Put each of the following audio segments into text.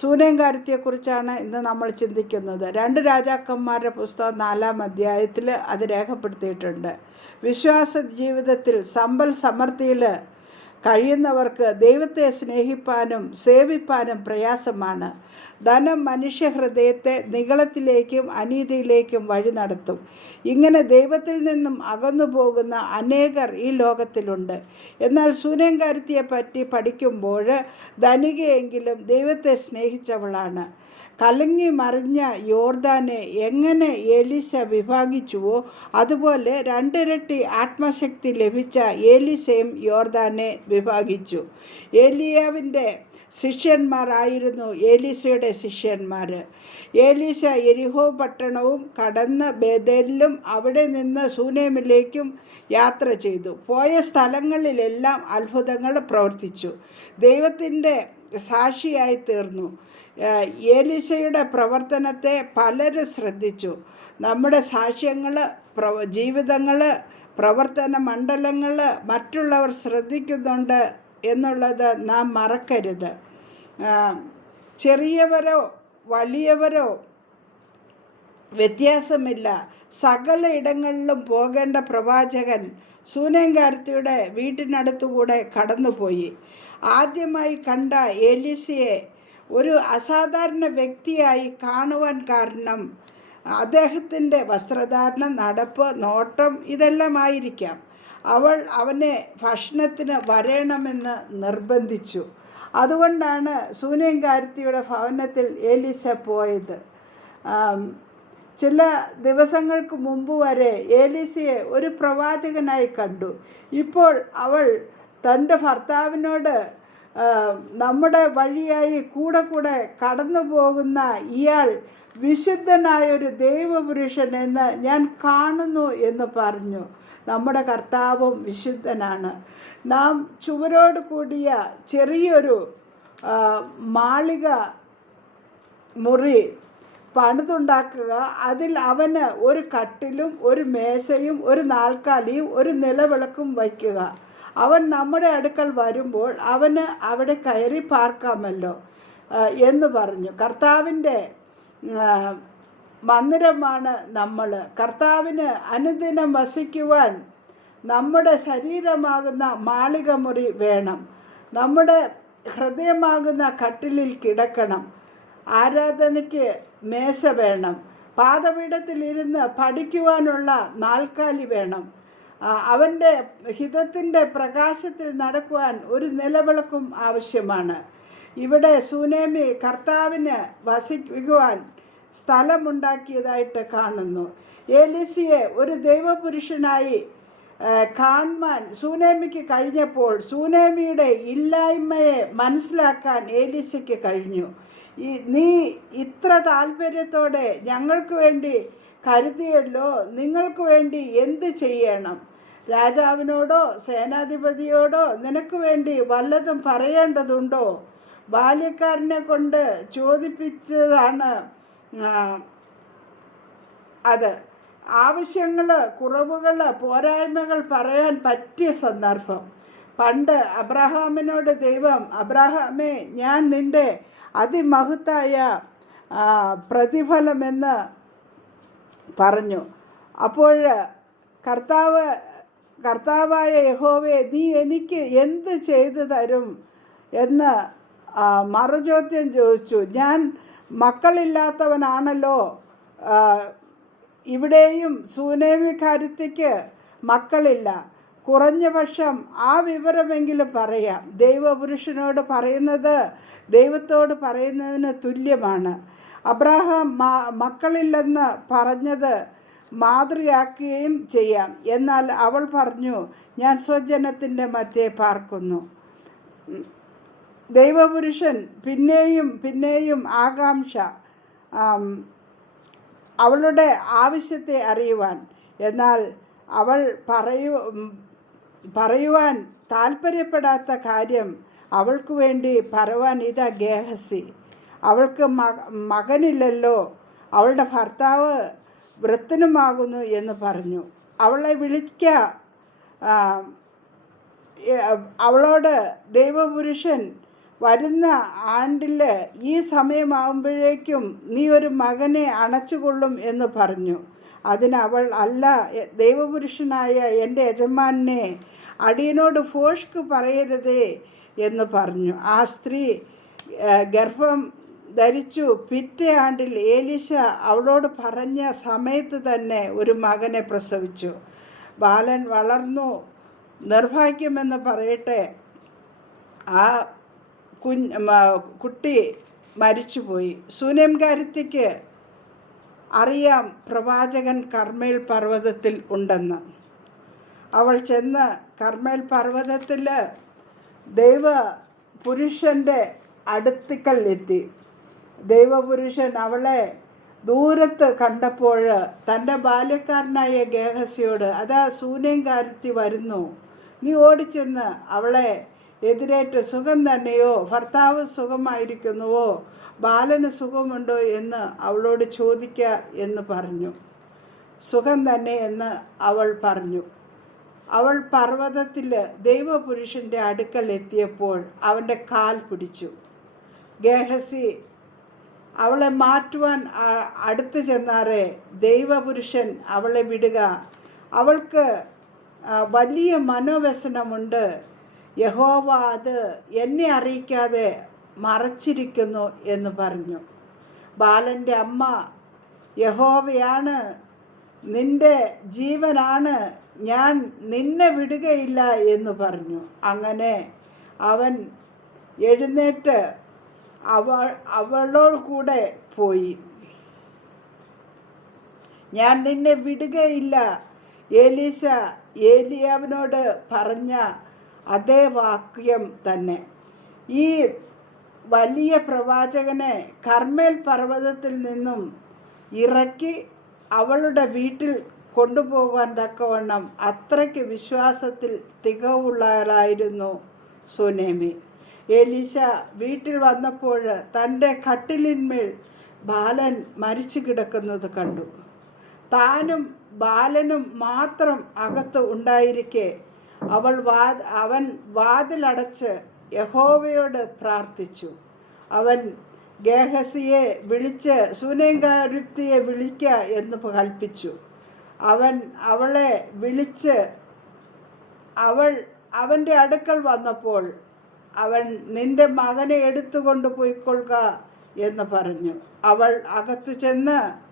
സൂനേങ്കാരത്തെക്കുറിച്ചാണ് ഇന്ന് നമ്മൾ ചിന്തിക്കുന്നത്. രണ്ട് രാജാക്കന്മാരുടെ പുസ്തകം നാലാം അധ്യായത്തിൽ അത് രേഖപ്പെടുത്തിയിട്ടുണ്ട്. വിശ്വാസ ജീവിതത്തിൽ സമ്പൽ സമൃദ്ധിയിൽ കഴിയുന്നവർക്ക് ദൈവത്തെ സ്നേഹിപ്പാനും സേവിപ്പാനും പ്രയാസമാണ്. ധനം മനുഷ്യഹൃദയത്തെ നികളത്തിലേക്കും അനീതിയിലേക്കും വഴി നടത്തും. ഇങ്ങനെ ദൈവത്തിൽ നിന്നും അകന്നു പോകുന്ന അനേകർ ഈ ലോകത്തിലുണ്ട്. എന്നാൽ സൂര്യങ്കാരത്തിയെ പറ്റി പഠിക്കുമ്പോൾ ധനികയെങ്കിലും ദൈവത്തെ സ്നേഹിച്ചവളാണ്. കലങ്ങി മറിഞ്ഞ യോർദാനെ എങ്ങനെ ഏലിശ വിഭാഗിച്ചുവോ അതുപോലെ രണ്ടിരട്ടി ആത്മശക്തി ലഭിച്ച ഏലിസയും യോർദാനെ വിഭാഗിച്ചു. ഏലിയാവിന്റെ ശിഷ്യന്മാരായിരുന്നു ഏലീസയുടെ ശിഷ്യന്മാർ ഏലീസ എരിഹോ പട്ടണവും കടന്ന് ബദലിലും അവിടെ നിന്ന് സൂനേമിലേക്കും യാത്ര ചെയ്തു. പോയ സ്ഥലങ്ങളിലെല്ലാം അത്ഭുതങ്ങൾ പ്രവർത്തിച്ചു. ദൈവത്തിന്റെ സാക്ഷിയായി തീർന്നു. ഏലീസയുടെ പ്രവർത്തനത്തെ പലരും ശ്രദ്ധിച്ചു. നമ്മുടെ സാക്ഷ്യങ്ങൾ ജീവിതങ്ങൾ പ്രവർത്തന മണ്ഡലങ്ങൾ മറ്റുള്ളവർ ശ്രദ്ധിക്കുന്നുണ്ട്. എന്നുള്ളത് നാം മറക്കരുത്. ചെറിയവരോ വലിയവരോ വ്യത്യാസമില്ല. സകല ഇടങ്ങളിലും പോകേണ്ട പ്രവാചകൻ സൂനേങ്കാരത്തിയുടെ വീട്ടിനടുത്തുകൂടെ കടന്നുപോയി. ആദ്യമായി കണ്ട എലിസയെ ഒരു അസാധാരണ വ്യക്തിയായി കാണുവാൻ കാരണം അദ്ദേഹത്തിന്റെ വസ്ത്രധാരണം നടപ്പ് നോട്ടം ഇതെല്ലാം ആയിരിക്കാം. അവൾ അവനെ ഭക്ഷണത്തിന് വരണമെന്ന് നിർബന്ധിച്ചു. അതുകൊണ്ടാണ് സൂനയങ്കാരത്തിയുടെ ഭവനത്തിൽ ഏലിസ പോയത്. ചില ദിവസങ്ങൾക്ക് മുമ്പ് വരെ ഏലിസയെ ഒരു പ്രവാചകനായി കണ്ടു. ഇപ്പോൾ അവൾ തന്റെ ഭർത്താവിനോട് നമ്മുടെ വഴിയായി കൂടെ കൂടെ കടന്നു പോകുന്ന ഇയാൾ വിശുദ്ധനായ ഒരു ദൈവപുരുഷൻ എന്ന് ഞാൻ കാണുന്നു എന്ന് പറഞ്ഞു. നമ്മുടെ കർത്താവും വിശുദ്ധനാണ്. നാം ചുവരോട് കൂടിയ ചെറിയൊരു മാളിക മുറി പണിതുണ്ടാക്കുക. അതിൽ അവന് ഒരു കട്ടിലും ഒരു മേശയും ഒരു നാൽക്കാലിയും ഒരു നിലവിളക്കും വയ്ക്കുക. അവൻ നമ്മുടെ അടുക്കൽ വരുമ്പോൾ അവന് അവിടെ കയറി പാർക്കാമല്ലോ എന്ന് പറഞ്ഞു. കർത്താവിന്റെ മന്ദിരമാണ് നമ്മൾ കർത്താവിന് അനുദിനം വസിക്കുവാൻ നമ്മുടെ ശരീരമാകുന്ന മാളിക മുറി വേണം. നമ്മുടെ ഹൃദയമാകുന്ന കട്ടിലിൽ കിടക്കണം. ആരാധനയ്ക്ക് മേശ വേണം. പാദപീഠത്തിലിരുന്ന് പഠിക്കുവാനുള്ള നാൽക്കാലി വേണം. അവന്റെ ഹിതത്തിന്റെ പ്രകാശത്തിൽ നടക്കുവാൻ ഒരു നിലവിളക്കും ആവശ്യമാണ്. ഇവിടെ സുനേമി കർത്താവിന് വസിക്കുവാൻ സ്ഥലമുണ്ടാക്കിയതായിട്ട് കാണുന്നു. ഏലിസിയെ ഒരു ദൈവപുരുഷനായി കാണുവാൻ സൂനേമിക്ക് കഴിഞ്ഞപ്പോൾ സൂനേമിയുടെ ഇല്ലായ്മയെ മനസ്സിലാക്കാൻ ഏലിസയ്ക്ക് കഴിഞ്ഞു. നീ ഇത്ര താല്പര്യത്തോടെ ഞങ്ങൾക്ക് വേണ്ടി കരുതിയല്ലോ നിങ്ങൾക്ക് വേണ്ടി എന്ത് ചെയ്യണം? രാജാവിനോടോ സേനാധിപതിയോടോ നിനക്ക് വേണ്ടി വല്ലതും പറയേണ്ടതുണ്ടോ? ബാല്യക്കാരനെ കൊണ്ട് ചോദിപ്പിച്ചതാണ് അത് ആവശ്യങ്ങൾ കുറവുകൾ പോരായ്മകൾ പറയാൻ പറ്റിയ സന്ദർഭം. പണ്ട് അബ്രഹാമിനോട് ദൈവം അബ്രഹാമേ ഞാൻ നിന്റെ അതിമഹത്തായ പ്രതിഫലമെന്ന് പറഞ്ഞു. അപ്പോൾ കർത്താവ് കർത്താവായ യഹോവെ നീ എനിക്ക് എന്ത് ചെയ്തു തരും? എന്ന് മറുചോദ്യം ചോദിച്ചു. ഞാൻ മക്കളില്ലാത്തവനാണല്ലോ. ഇവിടെയും സൂനേമി സൂനേമിക്കാരുത്തിക്ക് മക്കളില്ല. കുറഞ്ഞ പക്ഷം ആ വിവരമെങ്കിലും പറയാം. ദൈവപുരുഷനോട് പറയുന്നത് ദൈവത്തോട് പറയുന്നതിന് തുല്യമാണ്. അബ്രാഹാം മക്കളില്ലെന്ന് പറഞ്ഞത് മാതൃയാക്കുകയും ചെയ്യാം. എന്നാൽ അവൾ പറഞ്ഞു ഞാൻ സ്വജനത്തിന്റെ മറ്റേ പാർക്കുന്നു. ദൈവപുരുഷൻ പിന്നെയും പിന്നെയും ആകാംക്ഷ അവളുടെ ആവശ്യത്തെ അറിയുവാൻ. എന്നാൽ അവൾ പറയൂ പറയുവാൻ താല്പര്യപ്പെടാത്ത കാര്യം അവൾക്ക് വേണ്ടി പറവാൻ ഇതാ ഗേഹസി. അവൾക്ക് മക മകനില്ലല്ലോ അവളുടെ ഭർത്താവ് വൃത്തനുമാകുന്നു എന്ന് പറഞ്ഞു. അവളെ വിളിക്ക അവളോട് ദൈവപുരുഷൻ വരുന്ന ആണ്ടിൽ ഈ സമയമാകുമ്പോഴേക്കും നീ ഒരു മകനെ അണച്ചുകൊള്ളും എന്ന് പറഞ്ഞു. അതിനവൾ അല്ല ദൈവപുരുഷനായ എന്റെ യജമാനെ അടിയനോട് ഫോഷ്ക്ക് പറയരുതേ എന്ന് പറഞ്ഞു. ആ സ്ത്രീ ഗർഭം ധരിച്ചു പിറ്റേ ആണ്ടിൽ ഏലിശ അവളോട് പറഞ്ഞ സമയത്ത് തന്നെ ഒരു മകനെ പ്രസവിച്ചു. ബാലൻ വളർന്നു. നിർഭാഗ്യമെന്ന് പറയട്ടെ. ആ കുട്ടി മരിച്ചുപോയി. സൂനംകാരത്തിക്ക് അറിയാം പ്രവാചകൻ കർമ്മേൽ പർവതത്തിൽ ഉണ്ടെന്ന്. അവൾ ചെന്ന് കർമ്മേൽ പർവതത്തിൽ ദൈവ പുരുഷന്റെ അടുത്തിക്കൽ എത്തി. ദൈവപുരുഷൻ അവളെ ദൂരത്ത് കണ്ടപ്പോൾ തന്റെ ബാല്യക്കാരനായ ഗേഹസിയോട് അതാ സൂനേങ്കാരത്തി വരുന്നു. നീ ഓടിച്ചെന്ന് അവളെ എതിരേറ്റ് സുഖം തന്നെയോ? ഭർത്താവ് സുഖമായിരിക്കുന്നുവോ? ബാലന് സുഖമുണ്ടോ എന്ന് അവളോട് ചോദിക്ക എന്ന് പറഞ്ഞു. സുഖം തന്നെ എന്ന് അവൾ പറഞ്ഞു. അവൾ പർവതത്തിൽ ദൈവപുരുഷന്റെ അടുക്കൽ എത്തിയപ്പോൾ അവന്റെ കാൽ പിടിച്ചു. ഗേഹസി അവളെ മാറ്റുവാൻ അടുത്തു ചെന്നാറേ ദൈവപുരുഷൻ അവളെ വിടുക. അവൾക്ക് വലിയ മനോവ്യസനമുണ്ട്. യഹോവ അത് എന്നെ അറിയിക്കാതെ മറച്ചിരിക്കുന്നു എന്ന് പറഞ്ഞു. ബാലന്റെ അമ്മ യഹോവയാണ് നിന്റെ ജീവനാണ് ഞാൻ നിന്നെ വിടുകയില്ല എന്ന് പറഞ്ഞു. അങ്ങനെ അവൻ എഴുന്നേറ്റ് അവൾ അവളോട് കൂടെ പോയി. ഞാൻ നിന്നെ വിടുകയില്ല ഏലീസ ഏലിയാവിനോട് പറഞ്ഞ അതേ വാക്യം തന്നെ. ഈ വലിയ പ്രവാചകനെ കർമ്മേൽ പർവതത്തിൽ നിന്നും ഇറക്കി അവളുടെ വീട്ടിൽ കൊണ്ടുപോകാൻ തക്കവണ്ണം അത്രയ്ക്ക് വിശ്വാസത്തിൽ തികവുള്ളയാളായിരുന്നു സുനേമി. എലീശ വീട്ടിൽ വന്നപ്പോൾ തന്റെ കട്ടിലിന്മേൽ ബാലൻ മരിച്ചു കിടക്കുന്നത് കണ്ടു. താനും ബാലനും മാത്രം അകത്ത് ഉണ്ടായിരിക്കെ അവൾ വാ അവൻ വാതിലടച്ച് യഹോവയോട് പ്രാർത്ഥിച്ചു. അവൻ ഗേഹസിയെ വിളിച്ച് സുനേങ്കാരുത്തിയെ വിളിക്ക എന്ന് കൽപ്പിച്ചു. അവൻ അവളെ വിളിച്ച് അവൾ അവന്റെ അടുക്കൽ വന്നപ്പോൾ അവൻ നിന്റെ മകനെ എടുത്തുകൊണ്ട് പോയിക്കൊള്ളുക എന്ന് പറഞ്ഞു. അവൾ അകത്ത് ചെന്ന്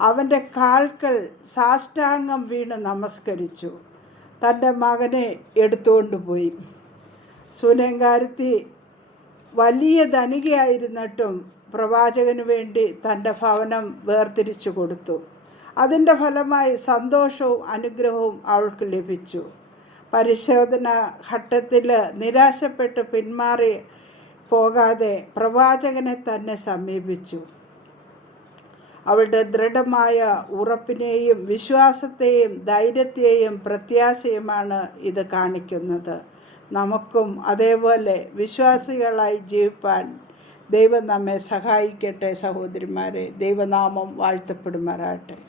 അവന്റെ കാൽക്കൽ സാഷ്ടാംഗം വീണ് നമസ്കരിച്ചു. തന്റെ മകനെ എടുത്തുകൊണ്ട് പോയി. സൂനേങ്കാരത്തി വലിയ ധനികയായിരുന്നിട്ടും പ്രവാചകന് വേണ്ടി തന്റെ ഭവനം വേർതിരിച്ചു കൊടുത്തു. അതിന്റെ ഫലമായി സന്തോഷവും അനുഗ്രഹവും അവൾക്ക് ലഭിച്ചു. പരിശോധന ഘട്ടത്തിൽ നിരാശപ്പെട്ട് പിന്മാറി പോകാതെ പ്രവാചകനെ തന്നെ സമീപിച്ചു. അവളുടെ ദൃഢമായ ഉറപ്പിനെയും വിശ്വാസത്തെയും ധൈര്യത്തെയും പ്രത്യാശയുമാണ് ഇത് കാണിക്കുന്നത്. നമുക്കും അതേപോലെ വിശ്വാസികളായി ജീവിപ്പാൻ ദൈവം നമ്മെ സഹായിക്കട്ടെ സഹോദരിമാരെ. ദൈവനാമം വാഴ്ത്തപ്പെടുമാറാട്ടെ